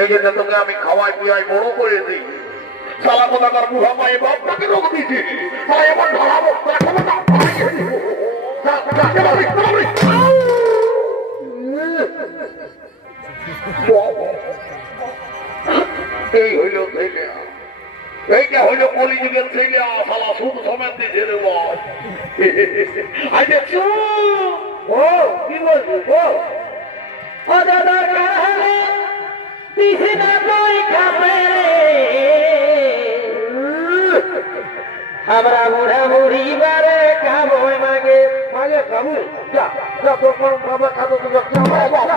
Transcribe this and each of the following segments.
এই জন্য তোকে আমি খাওয়াই পিয়াই বড় করে দিই সালা কোথাকার বুড়া মায়ে বাপটাকে রোগ ধরাবো এই হইল। ছেলে এইটা হইল কলিযুগের ছেলে সালা সুদ রে বাপ আই দেখছ ও কি বলছিস ও? ও দাদা কাহারে? দিছে না কই খাবে আমরা বুড়া বুড়ি বারে খাব মাগে। মাগে খাব? যা যা তোর বাবা খাব তো যা বাবা।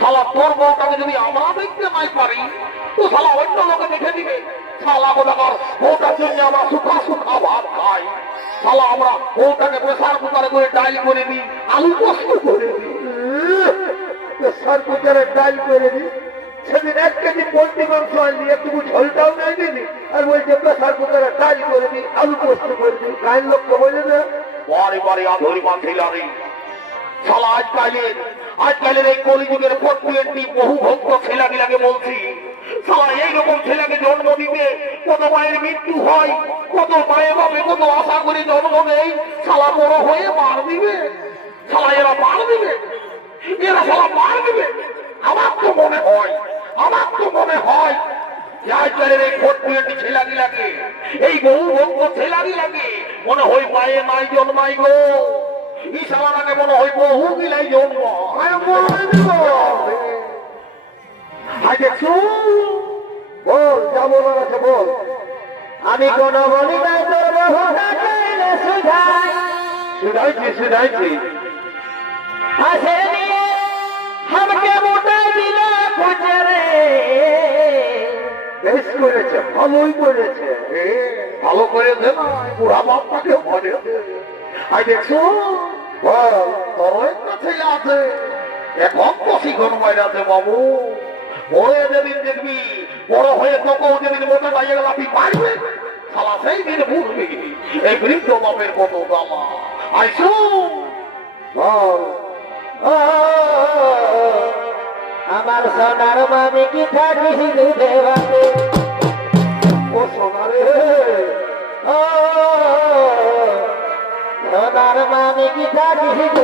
শালা তোর বউটাকে যদি আমরা দেখতে নাই পারি, তো শালা অন্য লোকে দেখে দিবে। শালা কোথাকার বউটার জন্য আমরা সুখা সুখা ভাত খাই। শালা আমরা বউটাকে প্রেসার কুকারে করে ডাইল করে দিই, আলু পোস্ত করে দিই। প্রেসার কুকারে ডাইল করে দিই। সেদিন এক কেজি পোল্ট্রি মাংস আনলি একটু ঝোলটাও নাই দিলি আর বলছে প্রেসার কুকারে ডাইল করে দিই, আলু পোস্ত করে দিই। গায়ের লোককে বলে দে, বারে বারে আধরি মাথি লাগে শালা আজকালের আজকালের এই কলিযুগের ফোর বহু ভক্ত ছেলাগিলাকে বলছি এইরকম ছেলেকে জন্ম দিতে কত মায়ের মৃত্যু হয়, কত মায়ে বাপে কত আশা করে জন্ম নেই শালা বড় হয়ে মার দিবে, শালা এরা মার দিবে, এরা শালা মার দিবে। আমার তো মনে হয়, আমার তো মনে হয় এই এই বহু ভক্ত ছেলাগিলাকে মনে হয় মায়ে মাই জন্মাই গো। ই সালানে মনে হয় বহু মিলাই জন্ম। হয় মনে দিব আই দেখছ? বল যাব না বল। আমি কোন বলিদায় তোর বহু কাটাইলে সুধাই। সুধাইছি সুধাইছি বেশ করেছে ভালোই করেছে। ভালো করে না বুড়া বাপটাকে মনে আই দেখছ? তোর ছেলে আছে। এখন শিখন মাইর আছে বাবু। বড় যেদিন দেখবি বড় হয়ে তোকেও যেদিন মোটা গাইয়ে গেল আপনি পারবে? শালা সেই দিন বুঝবি এই বৃদ্ধ বাপের কত দামা। আইসো। আমার সোনার মামি কি থাকিস দুধে ও সোনারে। সোনার